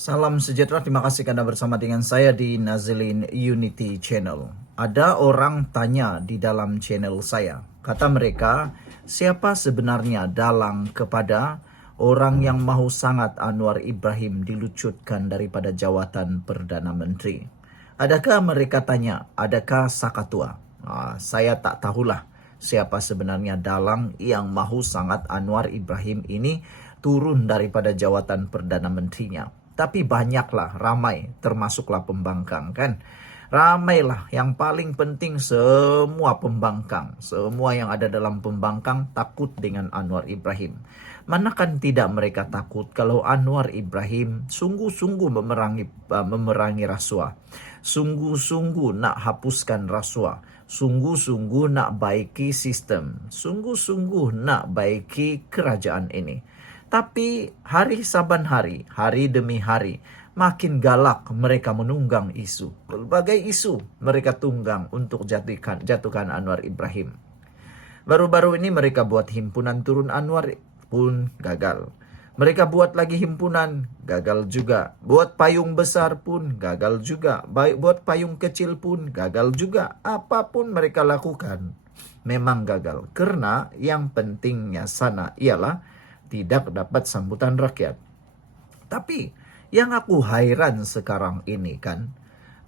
Salam sejahtera, terima kasih karena bersama dengan saya di Nazilin Unity Channel. Ada orang tanya di dalam channel saya, kata mereka, siapa sebenarnya dalang kepada orang yang mahu sangat Anwar Ibrahim dilucutkan daripada jawatan Perdana Menteri? Adakah mereka tanya, adakah Sakatua? Saya tak tahulah siapa sebenarnya dalang yang mahu sangat Anwar Ibrahim ini turun daripada jawatan Perdana Menterinya. Tapi banyaklah, ramai, termasuklah pembangkang kan. Ramailah, yang paling penting semua pembangkang. Semua yang ada dalam pembangkang takut dengan Anwar Ibrahim. Manakan tidak mereka takut kalau Anwar Ibrahim sungguh-sungguh memerangi rasuah. Sungguh-sungguh nak hapuskan rasuah. Sungguh-sungguh nak baiki sistem. Sungguh-sungguh nak baiki kerajaan ini. Tapi hari saban hari, hari demi hari, makin galak mereka menunggang isu. Berbagai isu mereka tunggang untuk jatuhkan Anwar Ibrahim. Baru-baru ini mereka buat himpunan turun Anwar pun gagal. Mereka buat lagi himpunan, gagal juga. Buat payung besar pun gagal juga. Buat payung kecil pun gagal juga. Apapun mereka lakukan memang gagal. Karena yang pentingnya sana ialah tidak dapat sambutan rakyat. Tapi yang aku hairan sekarang ini kan,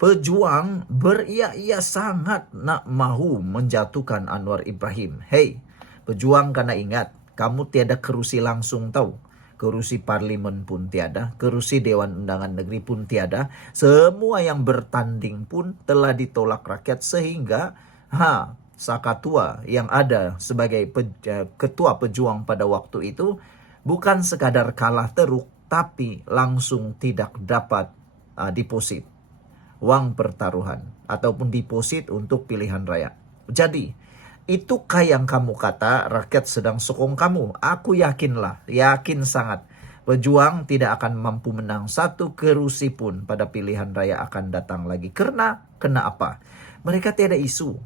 pejuang beria-ia sangat nak mahu menjatuhkan Anwar Ibrahim. Hey, pejuang kena ingat, kamu tiada kerusi langsung tahu. Kerusi parlimen pun tiada, kerusi Dewan Undangan Negeri pun tiada. Semua yang bertanding pun telah ditolak rakyat sehingga Sakatua yang ada sebagai ketua pejuang pada waktu itu bukan sekadar kalah teruk, tapi langsung tidak dapat deposit uang pertaruhan ataupun deposit untuk pilihan raya. Jadi, itukah yang kamu kata rakyat sedang sokong kamu? Aku yakin sangat. Pejuang tidak akan mampu menang satu kerusi pun pada pilihan raya akan datang lagi. Karena apa? Mereka tiada isu.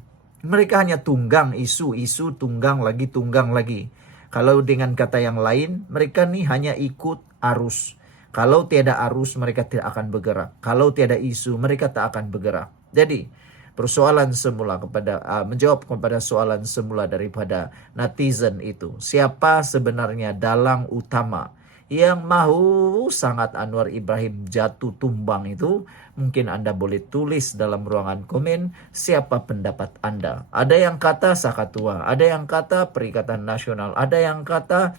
Mereka hanya tunggang isu, tunggang lagi. Kalau dengan kata yang lain, mereka nih hanya ikut arus. Kalau tiada arus, mereka tidak akan bergerak. Kalau tiada isu, mereka tak akan bergerak. Jadi, menjawab kepada soalan semula daripada netizen itu, siapa sebenarnya dalang utama yang mahu sangat Anwar Ibrahim jatuh tumbang itu? Mungkin Anda boleh tulis dalam ruangan komen siapa pendapat Anda. Ada yang kata Sakatua, ada yang kata Perikatan Nasional, ada yang kata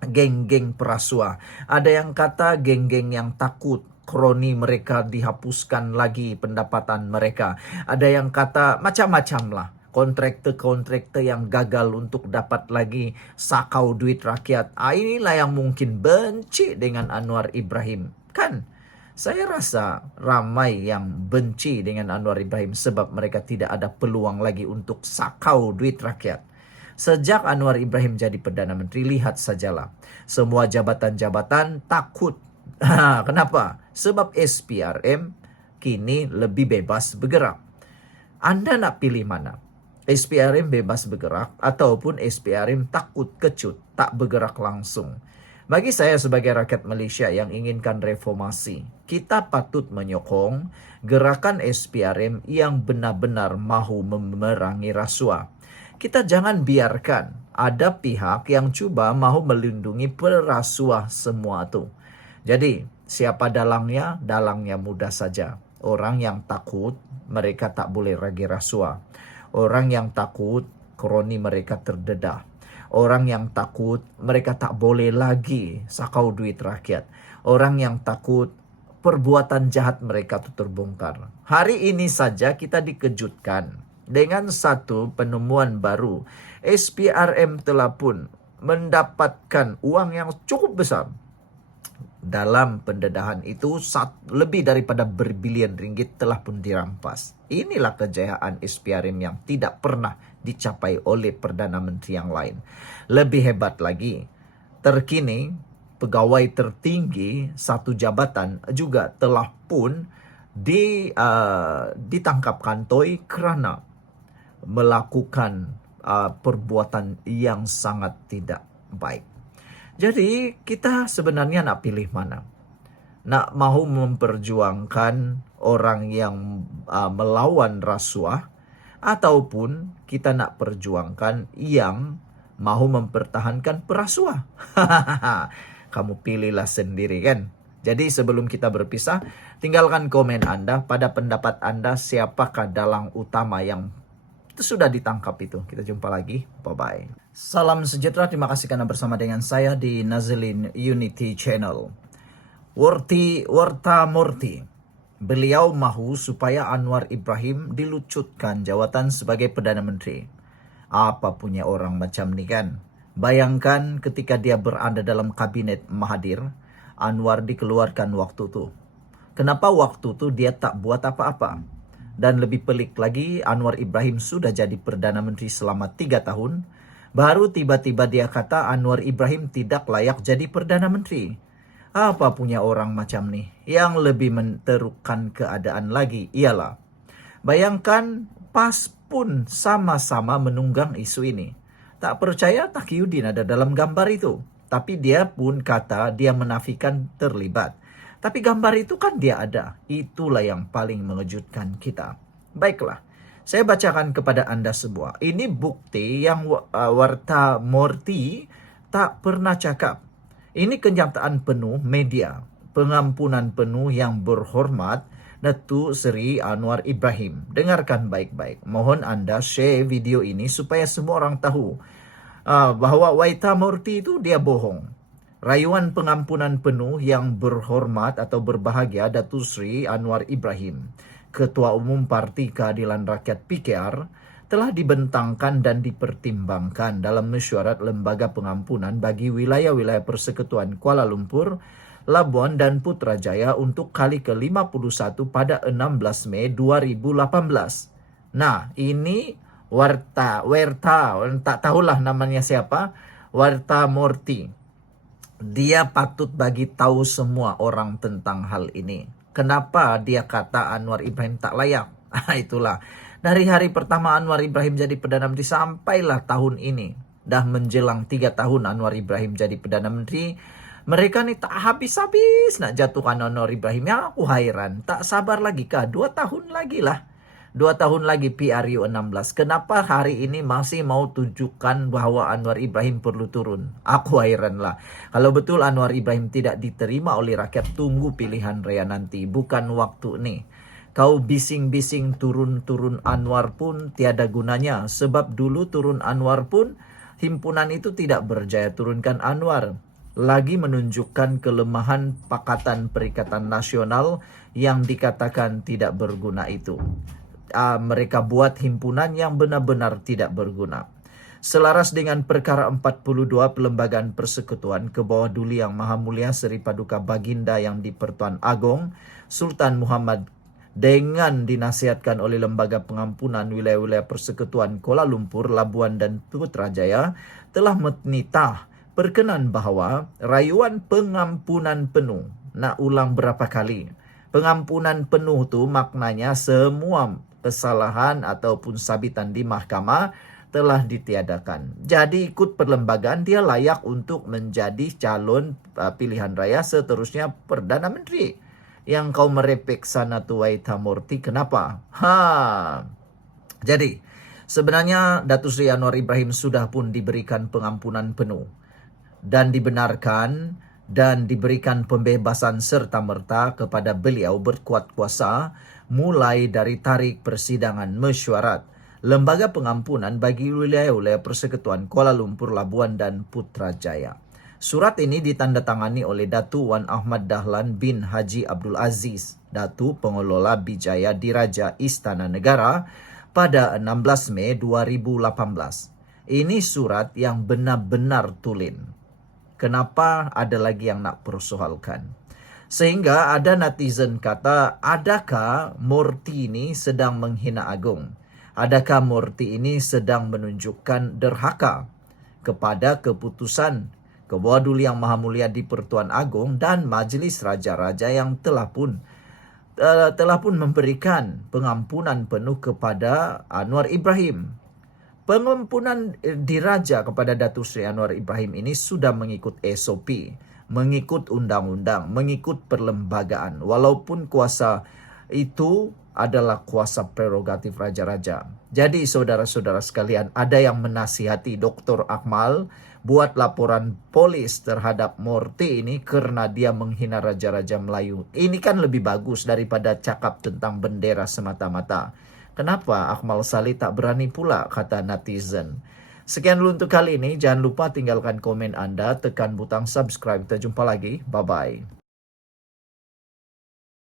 geng-geng perasuah, ada yang kata geng-geng yang takut kroni mereka dihapuskan lagi pendapatan mereka. Ada yang kata macam-macam lah. Kontraktor yang gagal untuk dapat lagi sakau duit rakyat. Inilah yang mungkin benci dengan Anwar Ibrahim. Kan? Saya rasa ramai yang benci dengan Anwar Ibrahim sebab mereka tidak ada peluang lagi untuk sakau duit rakyat. Sejak Anwar Ibrahim jadi Perdana Menteri, lihat sajalah. Semua jabatan-jabatan takut. Kenapa? Sebab SPRM kini lebih bebas bergerak. Anda nak pilih mana? SPRM bebas bergerak ataupun SPRM takut kecut, tak bergerak langsung. Bagi saya sebagai rakyat Malaysia yang inginkan reformasi, kita patut menyokong gerakan SPRM yang benar-benar mahu memerangi rasuah. Kita jangan biarkan ada pihak yang cuba mahu melindungi perasuah semua itu. Jadi, siapa dalangnya? Dalangnya mudah saja. Orang yang takut, mereka tak boleh lagi rasuah. Orang yang takut, kroni mereka terdedah. Orang yang takut, mereka tak boleh lagi sakau duit rakyat. Orang yang takut, perbuatan jahat mereka itu terbongkar. Hari ini saja kita dikejutkan dengan satu penemuan baru. SPRM telah pun mendapatkan uang yang cukup besar. Dalam pendedahan itu lebih daripada berbilion ringgit telah pun dirampas. Inilah kejayaan SPRM yang tidak pernah dicapai oleh Perdana Menteri yang lain. Lebih hebat lagi, terkini pegawai tertinggi satu jabatan juga telah pun ditangkap kantoi kerana melakukan perbuatan yang sangat tidak baik. Jadi kita sebenarnya nak pilih mana? nak mahu memperjuangkan orang yang melawan rasuah, ataupun kita nak perjuangkan yang mahu mempertahankan perasuah. Kamu pilihlah sendiri kan. Jadi sebelum kita berpisah, tinggalkan komen Anda, pada pendapat Anda siapakah dalang utama yang sudah ditangkap itu. Kita jumpa lagi. Bye-bye. Salam sejahtera. Terima kasih karena bersama dengan saya di Nazilin Unity Channel. Warta Murti. Beliau mahu supaya Anwar Ibrahim dilucutkan jawatan sebagai Perdana Menteri. Apa punya orang macam ni kan? Bayangkan ketika dia berada dalam kabinet Mahathir, Anwar dikeluarkan waktu tu. Kenapa waktu tu dia tak buat apa-apa? Dan lebih pelik lagi, Anwar Ibrahim sudah jadi Perdana Menteri selama 3 tahun. Baru tiba-tiba dia kata Anwar Ibrahim tidak layak jadi Perdana Menteri. Apa punya orang macam ni? Yang lebih menterukkan keadaan lagi ialah, bayangkan PAS pun sama-sama menunggang isu ini. Tak percaya Taqiyuddin ada dalam gambar itu. Tapi dia pun kata dia menafikan terlibat. Tapi gambar itu kan dia ada. Itulah yang paling mengejutkan kita. Baiklah, saya bacakan kepada Anda sebuah. Ini bukti yang Warta Murti tak pernah cakap. Ini kenyataan penuh media. Pengampunan penuh yang berhormat Datuk Seri Anwar Ibrahim. Dengarkan baik-baik. Mohon Anda share video ini supaya semua orang tahu bahwa Warta Murti itu dia bohong. Rayuan pengampunan penuh yang berhormat atau berbahagia Datuk Seri Anwar Ibrahim, Ketua Umum Parti Keadilan Rakyat PKR, telah dibentangkan dan dipertimbangkan dalam mesyuarat Lembaga Pengampunan bagi wilayah-wilayah Persekutuan Kuala Lumpur, Labuan dan Putrajaya untuk kali ke-51 pada 16 Mei 2018. Nah, ini Warta, tak tahulah namanya siapa, Warta Murti. Dia patut bagi tahu semua orang tentang hal ini. Kenapa dia kata Anwar Ibrahim tak layak? Itulah. Dari hari pertama Anwar Ibrahim jadi Perdana Menteri sampailah tahun ini. Dah menjelang 3 tahun Anwar Ibrahim jadi Perdana Menteri. Mereka ni tak habis-habis nak jatuhkan Anwar Ibrahim. Ya aku hairan. Tak sabar lagi kah? 2 tahun lagi lah. 2 tahun lagi PRU 16. Kenapa hari ini masih mau tunjukkan bahwa Anwar Ibrahim perlu turun? Aku hairan lah. Kalau betul Anwar Ibrahim tidak diterima oleh rakyat, tunggu pilihan raya nanti. Bukan waktu ni. Kau bising-bising turun-turun Anwar pun tiada gunanya. Sebab dulu turun Anwar pun himpunan itu tidak berjaya turunkan Anwar. Lagi menunjukkan kelemahan Pakatan Perikatan Nasional yang dikatakan tidak berguna itu. Mereka buat himpunan yang benar-benar tidak berguna. Selaras dengan perkara 42 Pelembagaan Persekutuan ke bawah Duli Yang Maha Mulia Seri Paduka Baginda yang di-Pertuan Agong Sultan Muhammad, dengan dinasihatkan oleh Lembaga Pengampunan Wilayah-Wilayah Persekutuan Kuala Lumpur, Labuan dan Putrajaya, telah menitah perkenan bahawa rayuan pengampunan penuh, nak ulang berapa kali, pengampunan penuh tu maknanya semua kesalahan ataupun sabitan di mahkamah telah ditiadakan. Jadi ikut perlembagaan dia layak untuk menjadi calon pilihan raya seterusnya Perdana Menteri. Yang kau merepek sana tu Warta Murti, kenapa? Jadi sebenarnya Datuk Seri Anwar Ibrahim sudah pun diberikan pengampunan penuh dan dibenarkan dan diberikan pembebasan serta-merta kepada beliau berkuat kuasa mulai dari tarikh persidangan mesyuarat Lembaga Pengampunan bagi wilayah-wilayah Persekutuan Kuala Lumpur, Labuan dan Putrajaya. Surat ini ditandatangani oleh Datu Wan Ahmad Dahlan bin Haji Abdul Aziz, Datu Pengelola Bijaya Diraja Istana Negara pada 16 Mei 2018. Ini surat yang benar-benar tulen. Kenapa ada lagi yang nak persoalkan? Sehingga ada netizen kata, adakah Murti ini sedang menghina agung? Adakah Murti ini sedang menunjukkan derhaka kepada keputusan Ketua Duli Yang Maha Mulia di-Pertuan Agong dan Majlis Raja-Raja yang telah pun memberikan pengampunan penuh kepada Anwar Ibrahim? Pengampunan diraja kepada Datuk Seri Anwar Ibrahim ini sudah mengikut SOP. mengikut undang-undang, mengikut perlembagaan. Walaupun kuasa itu adalah kuasa prerogatif raja-raja. Jadi saudara-saudara sekalian, ada yang menasihati Dr. Akmal buat laporan polis terhadap Morty ini karena dia menghina raja-raja Melayu. Ini kan lebih bagus daripada cakap tentang bendera semata-mata. Kenapa Akmal Saleh tak berani pula, kata netizen. Sekian dulu untuk kali ini. Jangan lupa tinggalkan komen Anda, tekan butang subscribe. Kita jumpa lagi. Bye-bye.